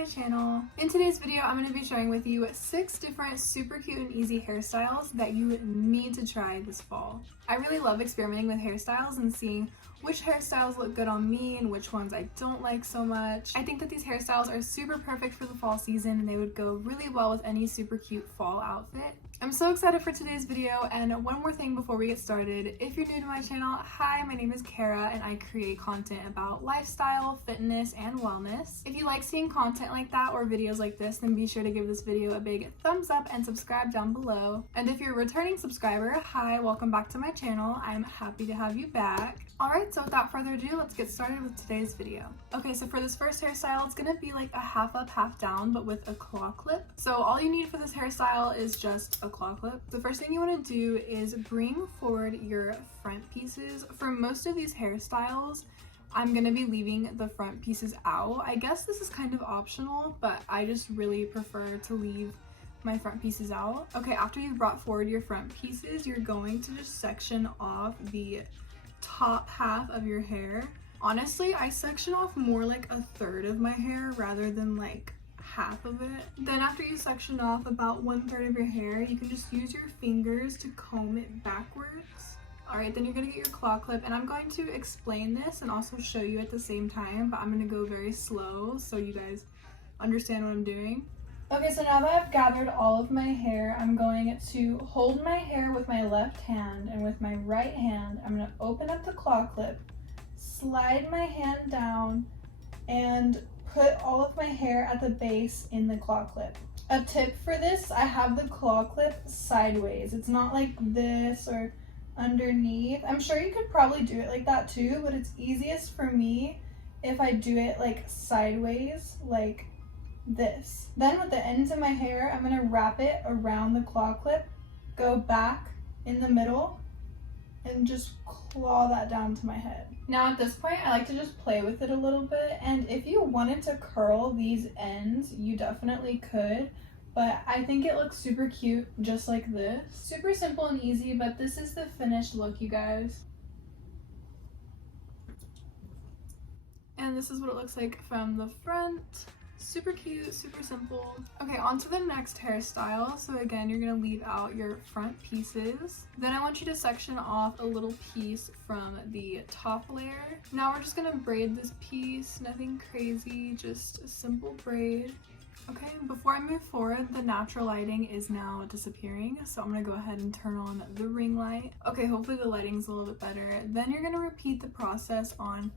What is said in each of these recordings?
my channel. In today's video, I'm going to be sharing with you 6 different super cute and easy hairstyles that you need to try this fall. I really love experimenting with hairstyles and seeing which hairstyles look good on me and which ones I don't like so much. I think that these hairstyles are super perfect for the fall season and they would go really well with any super cute fall outfit. I'm so excited for today's video, and one more thing before we get started. If you're new to my channel, hi, my name is Kara and I create content about lifestyle, fitness, and wellness. If you like seeing content like that or videos like this, then be sure to give this video a big thumbs up and subscribe down below. And if you're a returning subscriber, hi, welcome back to my channel. I'm happy to have you back. Alright, so without further ado, let's get started with today's video. Okay, so for this first hairstyle, it's gonna be like a half up, half down, but with a claw clip. So all you need for this hairstyle is just a claw clip. The first thing you want to do is bring forward your front pieces. For most of these hairstyles, I'm gonna be leaving the front pieces out. I guess this is kind of optional, but I just really prefer to leave my front pieces out. Okay, after you've brought forward your front pieces, you're going to just section off the top half of your hair. Honestly, I section off more like a third of my hair rather than like half of it. Then after you section off about 1/3 of your hair, you can just use your fingers to comb it backwards. Alright, then you're gonna get your claw clip, and I'm going to explain this and also show you at the same time, but I'm gonna go very slow so you guys understand what I'm doing. Okay, so now that I've gathered all of my hair, I'm going to hold my hair with my left hand, and with my right hand, I'm gonna open up the claw clip, slide my hand down, and put all of my hair at the base in the claw clip. A tip for this, I have the claw clip sideways. It's not like this or underneath. I'm sure you could probably do it like that too, but it's easiest for me if I do it like sideways, like this. Then with the ends of my hair, I'm gonna wrap it around the claw clip, go back in the middle, and just claw that down to my head. Now at this point, I like to just play with it a little bit, and if you wanted to curl these ends, you definitely could, but I think it looks super cute just like this. Super simple and easy, but this is the finished look, you guys. And this is what it looks like from the front. Super cute, super simple. Okay, on to the next hairstyle. So again, you're gonna leave out your front pieces. Then I want you to section off a little piece from the top layer. Now we're just gonna braid this piece, nothing crazy, just a simple braid. Okay, before I move forward, the natural lighting is now disappearing, so I'm gonna go ahead and turn on the ring light. Okay, hopefully the lighting's a little bit better. Then you're gonna repeat the process on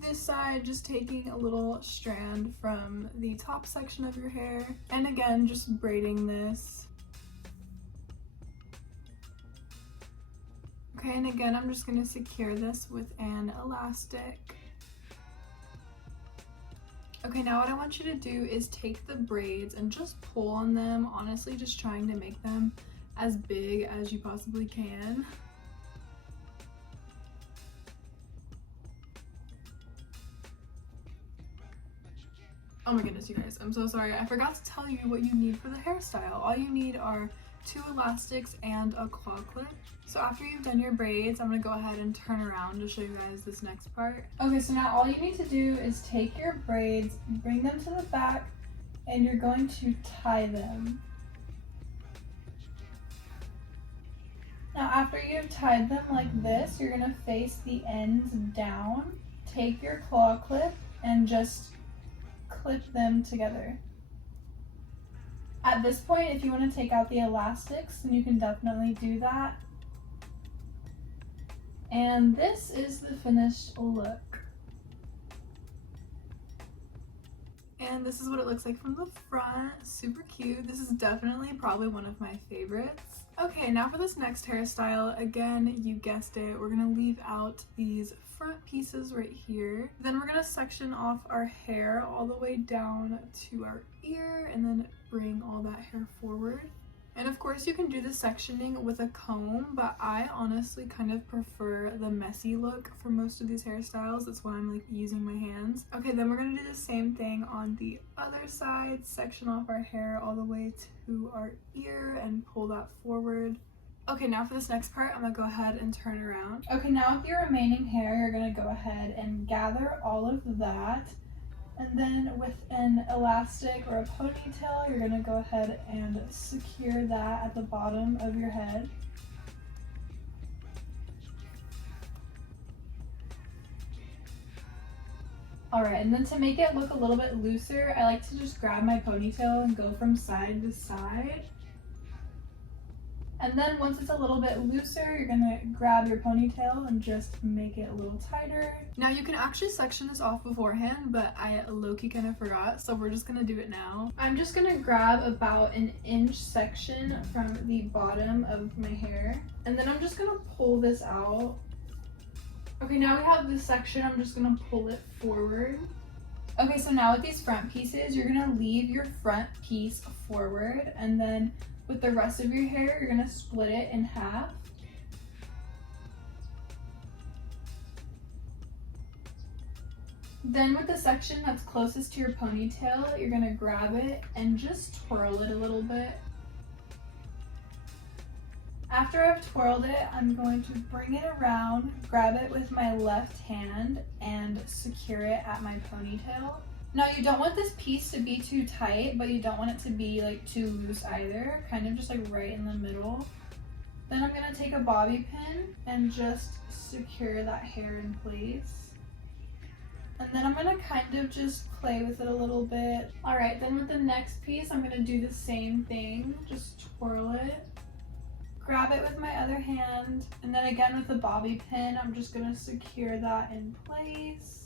this side, just taking a little strand from the top section of your hair, and again, just braiding this. Okay, and again, I'm just gonna secure this with an elastic. Okay, now what I want you to do is take the braids and just pull on them, honestly just trying to make them as big as you possibly can. Oh my goodness, you guys, I'm so sorry. I forgot to tell you what you need for the hairstyle. All you need are 2 elastics and a claw clip. So after you've done your braids, I'm gonna go ahead and turn around to show you guys this next part. Okay, so now all you need to do is take your braids, bring them to the back, and you're going to tie them. Now after you've tied them like this, you're gonna face the ends down, take your claw clip, and just clip them together. At this point, if you want to take out the elastics, then you can definitely do that. And this is the finished look. And this is what it looks like from the front. Super cute. This is definitely probably one of my favorites. Okay, now for this next hairstyle, again, you guessed it, we're gonna leave out these front pieces right here. Then we're gonna section off our hair all the way down to our ear and then bring all that hair forward. And of course you can do the sectioning with a comb, but I honestly kind of prefer the messy look for most of these hairstyles. That's why I'm like using my hands. Okay, then we're gonna do the same thing on the other side, section off our hair all the way to our ear and pull that forward. Okay, now for this next part, I'm gonna go ahead and turn around. Okay, now with your remaining hair, you're gonna go ahead and gather all of that And then with an elastic or a ponytail, you're gonna go ahead and secure that at the bottom of your head. Alright, and then to make it look a little bit looser, I like to just grab my ponytail and go from side to side. And then once it's a little bit looser, you're gonna grab your ponytail and just make it a little tighter. Now you can actually section this off beforehand, but I low-key kind of forgot, so we're just gonna do it now. I'm just gonna grab about an inch section from the bottom of my hair, and then I'm just gonna pull this out. Okay, now we have this section, I'm just gonna pull it forward. Okay, so now with these front pieces, you're gonna leave your front piece forward, and then with the rest of your hair, you're gonna split it in half. Then with the section that's closest to your ponytail, you're gonna grab it and just twirl it a little bit. After I've twirled it, I'm going to bring it around, grab it with my left hand, and secure it at my ponytail. Now you don't want this piece to be too tight, but you don't want it to be like too loose either, kind of just like right in the middle. Then I'm gonna take a bobby pin and just secure that hair in place. And then I'm gonna kind of just play with it a little bit. All right, then with the next piece, I'm gonna do the same thing, just twirl it. Grab it with my other hand, and then again with the bobby pin, I'm just gonna secure that in place.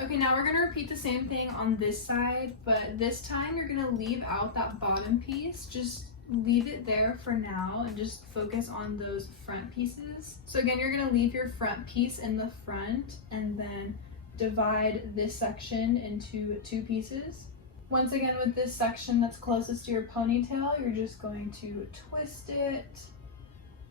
Okay, now we're gonna repeat the same thing on this side, but this time you're gonna leave out that bottom piece. Just leave it there for now and just focus on those front pieces. So again, you're gonna leave your front piece in the front and then divide this section into two pieces. Once again, with this section that's closest to your ponytail, you're just going to twist it.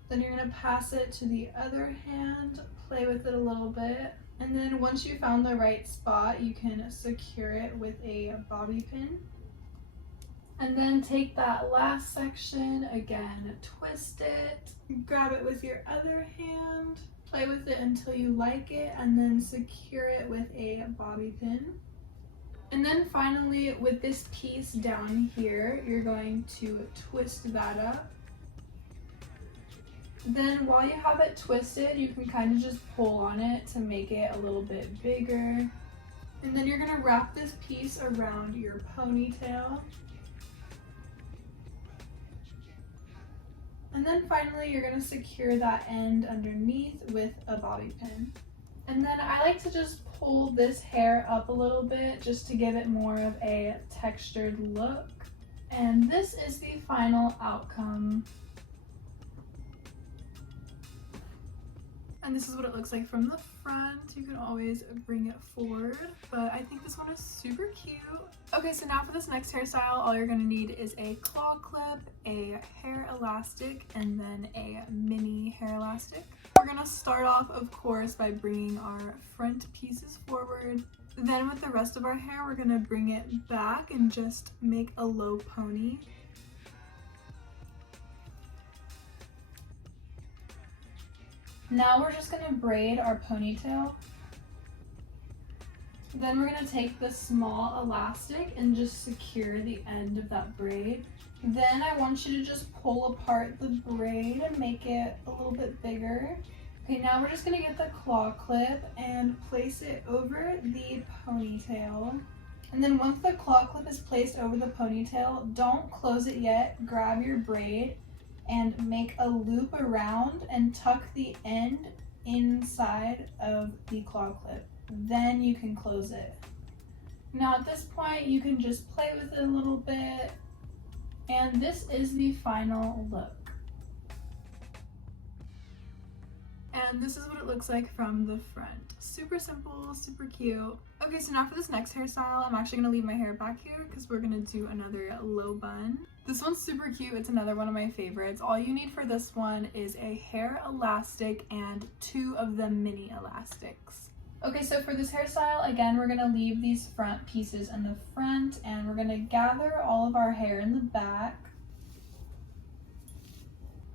Then you're gonna pass it to the other hand, play with it a little bit. And then once you found the right spot, you can secure it with a bobby pin. And then take that last section, again, twist it, grab it with your other hand, play with it until you like it, and then secure it with a bobby pin. And then finally, with this piece down here, you're going to twist that up. Then while you have it twisted, you can kind of just pull on it to make it a little bit bigger. And then you're gonna wrap this piece around your ponytail. And then finally, you're gonna secure that end underneath with a bobby pin. And then I like to just pull this hair up a little bit just to give it more of a textured look. And this is the final outcome. And this is what it looks like from the front. You can always bring it forward, but I think this one is super cute. Okay, so now for this next hairstyle, all you're gonna need is a claw clip, a hair elastic, and then a mini hair elastic. We're gonna start off, of course, by bringing our front pieces forward. Then with the rest of our hair, we're gonna bring it back and just make a low pony. Now we're just gonna braid our ponytail. Then we're gonna take the small elastic and just secure the end of that braid. Then I want you to just pull apart the braid and make it a little bit bigger. Okay, now we're just gonna get the claw clip and place it over the ponytail. And then once the claw clip is placed over the ponytail, don't close it yet. Grab your braid and make a loop around and tuck the end inside of the claw clip. Then you can close it. Now at this point, you can just play with it a little bit. And this is the final look. And this is what it looks like from the front. Super simple, super cute. Okay, so now for this next hairstyle, I'm actually gonna leave my hair back here because we're gonna do another low bun. This one's super cute. It's another one of my favorites. All you need for this one is a hair elastic and 2 of the mini elastics. Okay, so for this hairstyle, again, we're gonna leave these front pieces in the front and we're gonna gather all of our hair in the back.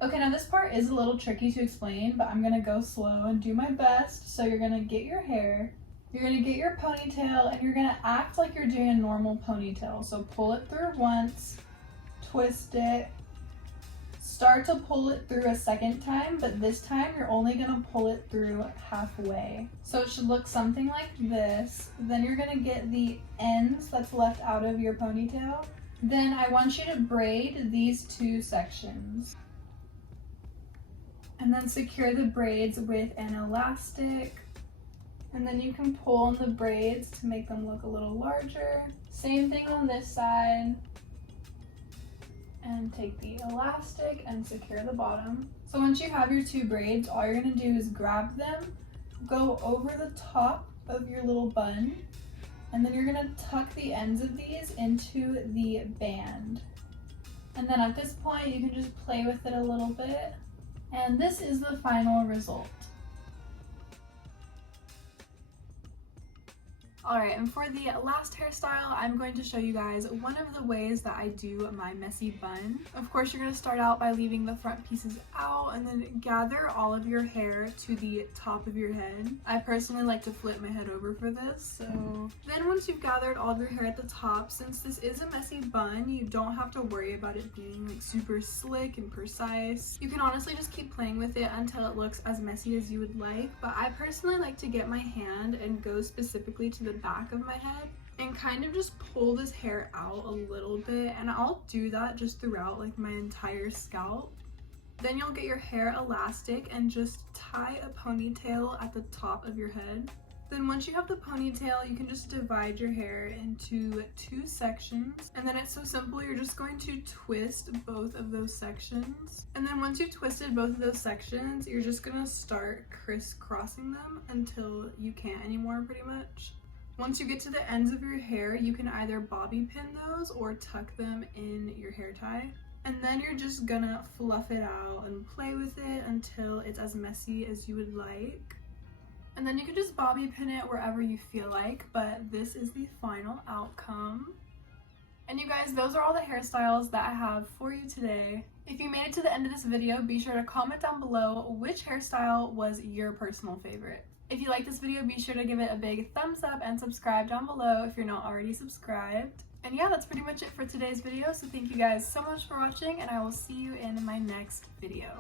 Okay, now this part is a little tricky to explain, but I'm gonna go slow and do my best. So you're gonna get your hair, You're gonna get your ponytail and you're gonna act like you're doing a normal ponytail. So pull it through once, twist it, start to pull it through a second time, but this time you're only gonna pull it through halfway. So it should look something like this. Then you're gonna get the ends that's left out of your ponytail. Then I want you to braid these two sections. And then secure the braids with an elastic. And then you can pull on the braids to make them look a little larger. Same thing on this side. And take the elastic and secure the bottom. So once you have your two braids, all you're gonna do is grab them, go over the top of your little bun, and then you're gonna tuck the ends of these into the band. And then at this point, you can just play with it a little bit. And this is the final result. Alright, and for the last hairstyle, I'm going to show you guys one of the ways that I do my messy bun. Of course, you're going to start out by leaving the front pieces out and then gather all of your hair to the top of your head. I personally like to flip my head over for this. So then once you've gathered all of your hair at the top, since this is a messy bun, you don't have to worry about it being like super slick and precise. You can honestly just keep playing with it until it looks as messy as you would like, but I personally like to get my hand and go specifically to the back of my head and kind of just pull this hair out a little bit, and I'll do that just throughout like my entire scalp. Then you'll get your hair elastic and just tie a ponytail at the top of your head. Then once you have the ponytail, you can just divide your hair into two sections, and then it's so simple. You're just going to twist both of those sections, and then once you've twisted both of those sections, you're just gonna start crisscrossing them until you can't anymore, pretty much. Once you get to the ends of your hair, you can either bobby pin those or tuck them in your hair tie. And then you're just gonna fluff it out and play with it until it's as messy as you would like. And then you can just bobby pin it wherever you feel like, but this is the final outcome. And you guys, those are all the hairstyles that I have for you today. If you made it to the end of this video, be sure to comment down below which hairstyle was your personal favorite. If you like this video, be sure to give it a big thumbs up and subscribe down below if you're not already subscribed. And yeah, that's pretty much it for today's video. So thank you guys so much for watching, and I will see you in my next video.